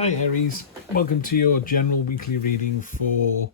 Hi Aries, welcome to your general weekly reading for,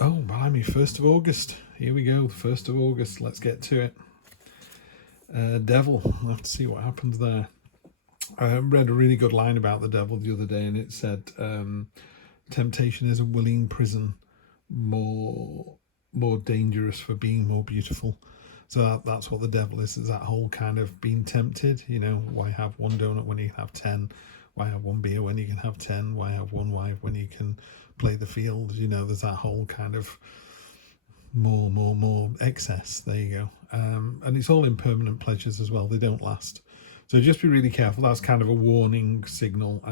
oh blimey, 1st of August. Here we go, the 1st of August, let's get to it. Devil, I'll have to see what happens there. I read a really good line about the devil the other day, and it said, temptation is a willing prison, more dangerous for being more beautiful. So that's what the devil is that whole kind of being tempted, why have one donut when you can have 10? Why have one beer when you can have 10? Why have one wife when you can play the field? There's that whole kind of more excess. There you go. And it's all impermanent pleasures as well. They don't last. So just be really careful. That's kind of a warning signal.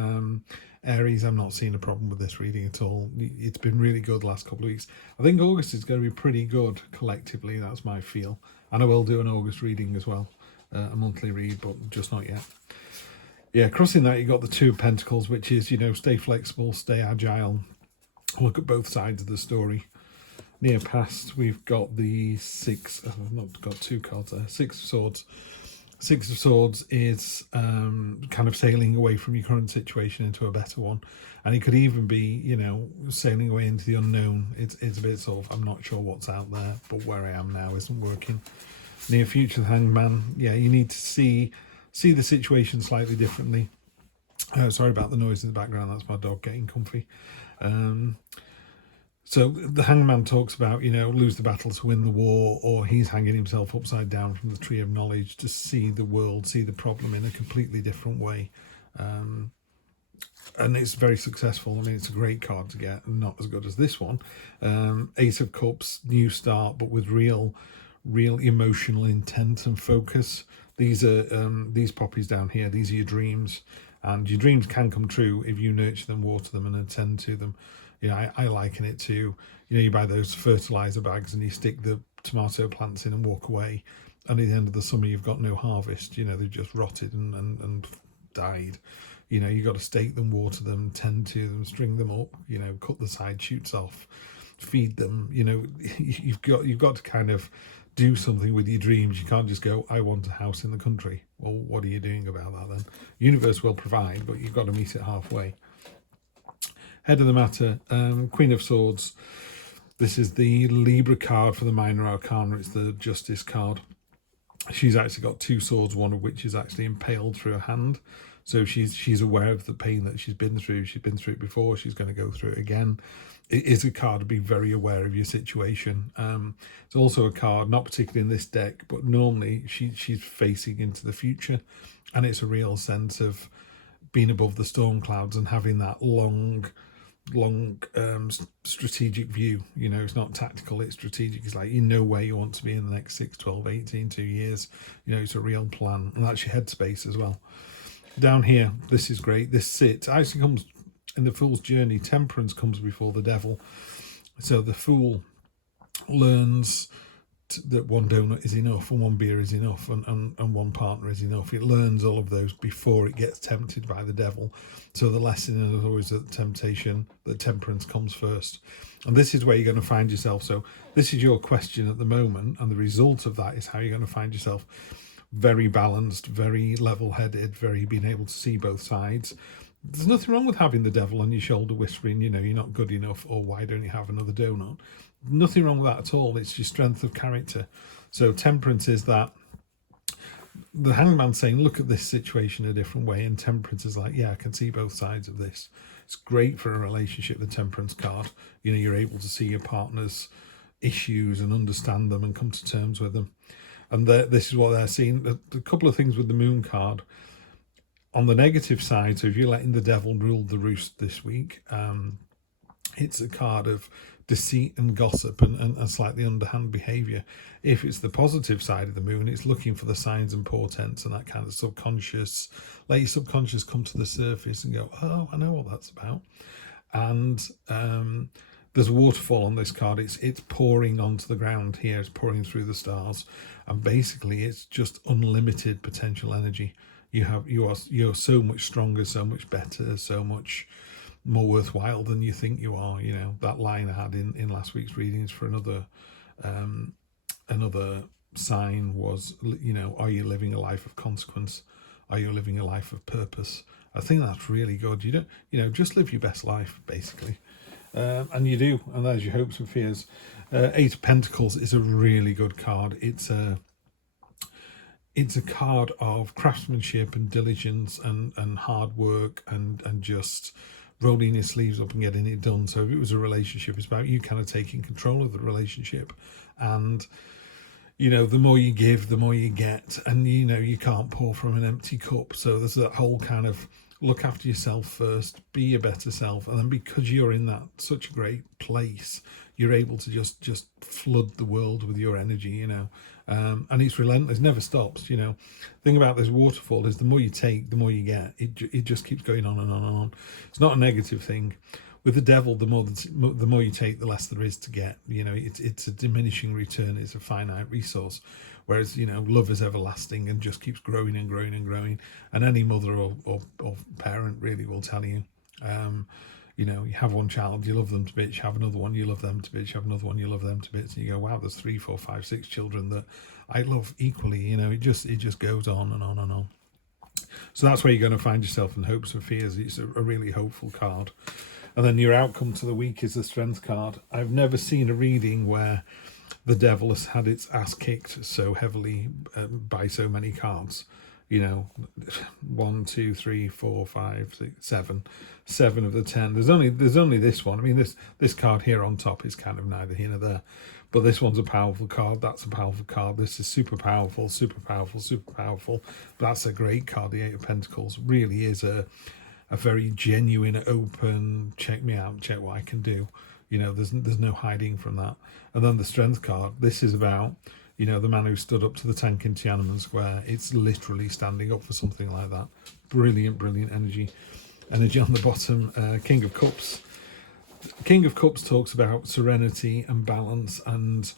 Aries, I'm not seeing a problem with this reading at all. It's been really good the last couple of weeks. I think August is going to be pretty good collectively. That's my feel. And I will do an August reading as well. A monthly read, but just not yet. Yeah, crossing that, you got the Two of Pentacles, which is, stay flexible, stay agile, look at both sides of the story. Near past, we've got the I've not got two cards there, Six of Swords. Six of Swords is kind of sailing away from your current situation into a better one. And it could even be, sailing away into the unknown. It's a bit sort of, I'm not sure what's out there, but where I am now isn't working. Near future, the Hangman. Yeah, you need to see the situation slightly differently. Sorry about the noise in the background, that's my dog getting comfy. So the Hangman talks about, lose the battle to win the war, or he's hanging himself upside down from the tree of knowledge to see the world, see the problem in a completely different way. And it's very successful. I mean, it's a great card to get, not as good as this one. Ace of Cups, new start, but with real emotional intent and focus. These are these poppies down here. These are your dreams, and your dreams can come true if you nurture them, water them, and attend to them. I liken it to, you buy those fertilizer bags and you stick the tomato plants in and walk away, and at the end of the summer you've got no harvest. They've just rotted and died. You got to stake them, water them, tend to them, string them up. Cut the side shoots off, feed them. You've got to kind of do something with your dreams. You can't just go, I want a house in the country. Well, what are you doing about that then? Universe will provide, but you've got to meet it halfway. Head of the matter, Queen of Swords. This is the Libra card for the minor arcana. It's the Justice card. She's actually got two swords, one of which is actually impaled through her hand. So she's aware of the pain that she's been through. She's been through it before. She's going to go through it again. It is a card to be very aware of your situation. It's also a card, not particularly in this deck, but normally she's facing into the future. And it's a real sense of being above the storm clouds and having that long strategic view. It's not tactical, it's strategic. It's like where you want to be in the next 6, 12, 18, 2 years. It's a real plan, and that's your headspace as well. Down here, this is great. This sit actually comes in the Fool's journey. Temperance comes before the Devil. So the Fool learns that one donut is enough, and one beer is enough, and one partner is enough. It learns all of those before it gets tempted by the devil. So the lesson is always that temperance comes first. And this is where you're going to find yourself. So this is your question at the moment, and the result of that is how you're going to find yourself very balanced, very level-headed, very being able to see both sides. There's nothing wrong with having the devil on your shoulder whispering, you're not good enough, or why don't you have another donut? Nothing wrong with that at all. It's your strength of character. So temperance is that the Hangman saying, look at this situation a different way, and temperance is like, yeah, I can see both sides of this. It's great for a relationship, the temperance card. You're able to see your partner's issues and understand them and come to terms with them. And this is what they're seeing. A couple of things with the moon card. On the negative side, so if you're letting the devil rule the roost this week, it's a card of deceit and gossip and slightly underhand behaviour. If it's the positive side of the moon, it's looking for the signs and portents and that kind of subconscious. Let your subconscious come to the surface and go, oh, I know what that's about. And there's a waterfall on this card. It's pouring onto the ground here. It's pouring through the stars, and basically it's just unlimited potential energy. You're so much stronger, so much better, so much more worthwhile than you think you are. That line I had in last week's readings for another sign was, are you living a life of consequence? Are you living a life of purpose? I think that's really good. You don't, just live your best life, basically. And you do, and there's your hopes and fears. Eight of Pentacles is a really good card. It's a card of craftsmanship and diligence and hard work and just rolling your sleeves up and getting it done. So if it was a relationship, it's about you kind of taking control of the relationship. And, the more you give, the more you get. And, you can't pour from an empty cup. So there's that whole kind of look after yourself first, be your better self. And then because you're in that such a great place, you're able to just flood the world with your energy, and it's relentless, never stops. The thing about this waterfall is the more you take, the more you get. It just keeps going on and on and on. It's not a negative thing. With the devil, the more you take, the less there is to get. It's a diminishing return. It's a finite resource. Whereas, love is everlasting and just keeps growing and growing and growing. And any mother or parent really will tell you, you have one child, you love them to bits, you have another one, you love them to bits, you have another one, you love them to bits, and you go, wow, there's 3, 4, 5, 6 children that I love equally. It just goes on and on and on. So that's where you're going to find yourself in hopes and fears. It's a really hopeful card. And then your outcome to the week is the Strength card. I've never seen a reading where the devil has had its ass kicked so heavily by so many cards. 1, 2, 3, 4, 5, 6, 7. 7 of the 10. There's only this one. I mean, this card here on top is kind of neither here nor there. But this one's a powerful card. That's a powerful card. This is super powerful, super powerful, super powerful. But that's a great card. The Eight of Pentacles really is a very genuine, open, check me out, check what I can do. There's no hiding from that. And then the Strength card. This is about, the man who stood up to the tank in Tiananmen Square. It's literally standing up for something like that. Brilliant, brilliant energy. Energy on the bottom. King of Cups. King of Cups talks about serenity and balance, and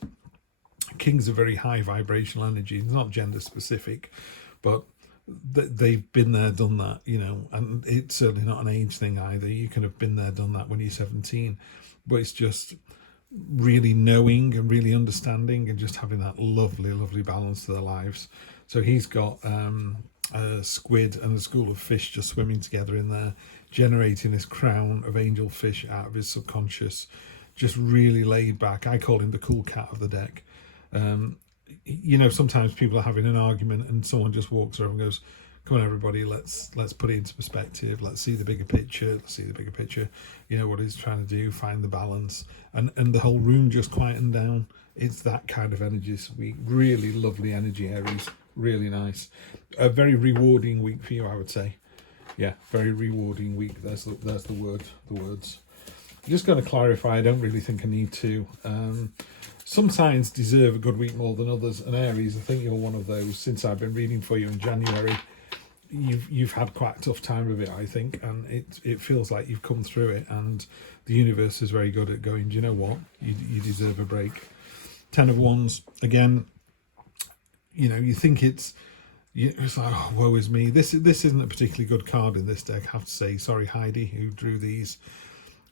King's a very high vibrational energy. It's not gender specific, but they've been there, done that, and it's certainly not an age thing either. You can have been there, done that when you're 17, but it's just really knowing and really understanding and just having that lovely, lovely balance to their lives. So he's got a squid and a school of fish just swimming together in there, generating this crown of angel fish out of his subconscious, just really laid back. I call him the cool cat of the deck. Sometimes people are having an argument and someone just walks over and goes, come on everybody, let's put it into perspective, let's see the bigger picture, what he's trying to do, find the balance, and the whole room just quietened down. It's that kind of energy this week. Really lovely energy, Aries. Really nice. A very rewarding week for you, I would say. Yeah, very rewarding week. There's the words. I'm just going to clarify, I don't really think I need to. Some signs deserve a good week more than others, and Aries, I think you're one of those. Since I've been reading for you in January, you've had quite a tough time of it, I think, and it feels like you've come through it, and the universe is very good at going, do you know what? You deserve a break. 10 of Wands, again, you think it's like, oh, woe is me. This isn't a particularly good card in this deck, I have to say. Sorry, Heidi, who drew these.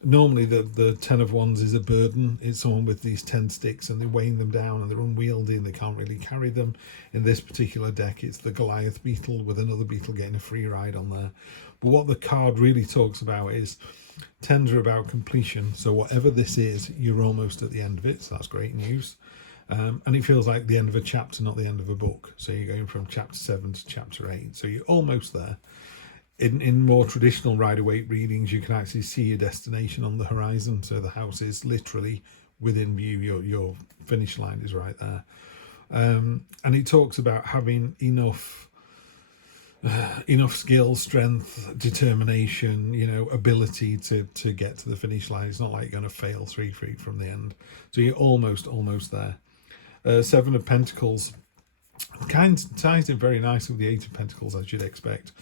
Normally the 10 of Wands is a burden. It's someone with these 10 sticks and they're weighing them down and they're unwieldy and they can't really carry them. In this particular deck, it's the Goliath beetle with another beetle getting a free ride on there. But what the card really talks about is 10s are about completion. So whatever this is, you're almost at the end of it. So that's great news. And it feels like the end of a chapter, not the end of a book. So you're going from chapter 7 to chapter 8. So you're almost there. In more traditional Rider-Waite readings, you can actually see your destination on the horizon. So the house is literally within view. Your finish line is right there. And it talks about having enough skill, strength, determination, ability to get to the finish line. It's not like you're going to fail 3 feet from the end. So you're almost there. 7 of Pentacles kind of ties in very nicely with the 8 of Pentacles, as you'd expect.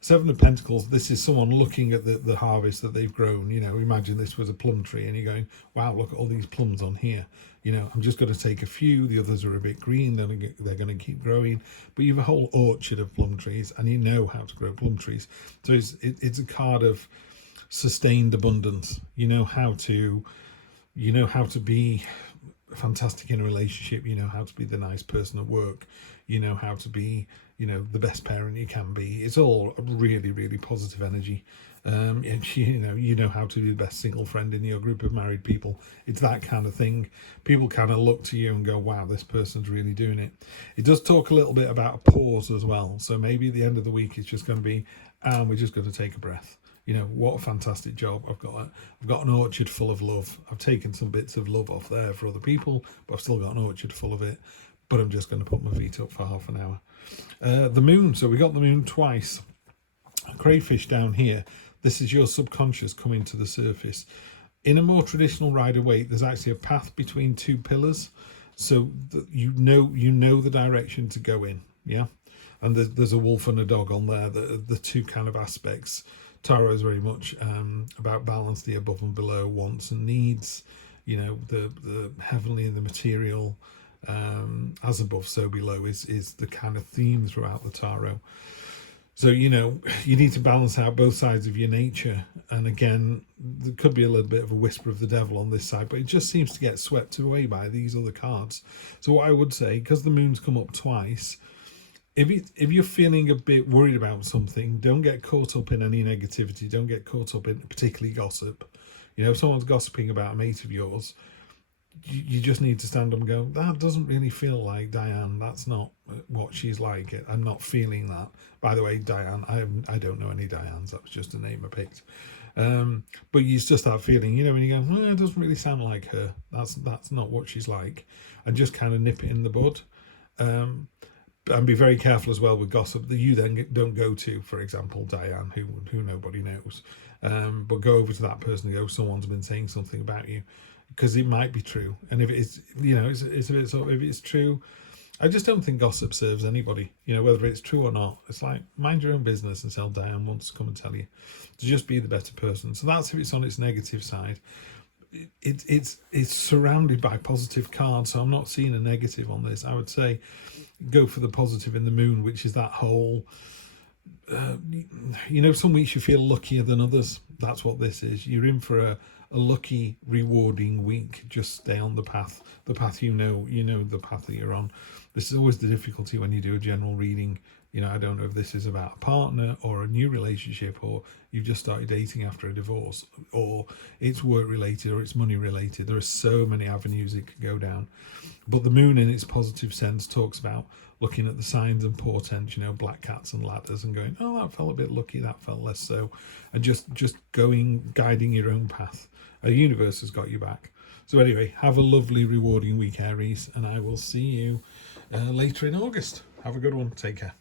7 of Pentacles, this is someone looking at the harvest that they've grown. Imagine this was a plum tree and you're going, wow, look at all these plums on here. I'm just going to take a few. The others are a bit green. They're going to keep growing. But you have a whole orchard of plum trees and you know how to grow plum trees. So it's a card of sustained abundance. You know how to be fantastic in a relationship. You know how to be the nice person at work. You know how to be you know, the best parent you can be. It's all really, really positive energy. And you know how to be the best single friend in your group of married people. It's that kind of thing. People kind of look to you and go, wow, this person's really doing it. It does talk a little bit about a pause as well. So maybe at the end of the week, it's just going to be, and we're just going to take a breath. You know, what a fantastic job. I've got an orchard full of love. I've taken some bits of love off there for other people, but I've still got an orchard full of it. But I'm just going to put my feet up for half an hour. The moon. So we got the moon twice. Crayfish down here. This is your subconscious coming to the surface. In a more traditional Rider-Waite, there's actually a path between two pillars, so that you know the direction to go in. Yeah, and there's a wolf and a dog on there. The two kind of aspects. Tarot is very much about balance, the above and below, wants and needs. You know, the heavenly and the material. As above, so below is the kind of theme throughout the tarot. So, you know, you need to balance out both sides of your nature. And again, there could be a little bit of a whisper of the devil on this side, but it just seems to get swept away by these other cards. So what I would say, because the moon's come up twice, if you're feeling a bit worried about something, don't get caught up in any negativity. Don't get caught up in particularly gossip. You know, if someone's gossiping about a mate of yours, you just need to stand up and go, that doesn't really feel like Diane. That's not what she's like. I'm not feeling that. By the way, Diane, I don't know any Dianes. That was just a name I picked. But you just start feeling, you know, when you go, it doesn't really sound like her. That's not what she's like. And just kind of nip it in the bud. And be very careful as well with gossip that you then don't go to, for example, Diane, who nobody knows. But go over to that person and go, someone's been saying something about you. Because it might be true, and if it's, you know, it's a bit sort of, if it's true, I just don't think gossip serves anybody. You know, whether it's true or not, it's like, mind your own business until Diane wants to come and tell you. To just be the better person. So that's if it's on its negative side. It's surrounded by positive cards, so I'm not seeing a negative on this. I would say go for the positive in the moon, which is that whole. You know, some weeks you feel luckier than others. That's what this is. You're in for a lucky, rewarding week. Just stay on the path you know the path that you're on. This is always the difficulty when you do a general reading. You know, I don't know if this is about a partner or a new relationship, or you've just started dating after a divorce, or it's work related, or it's money related. There are so many avenues it could go down. But the moon in its positive sense talks about looking at the signs and portents, you know, black cats and ladders, and going, oh, that felt a bit lucky, that felt less so. And just guiding your own path. The universe has got you back. So anyway, have a lovely, rewarding week, Aries, and I will see you later in August. Have a good one. Take care.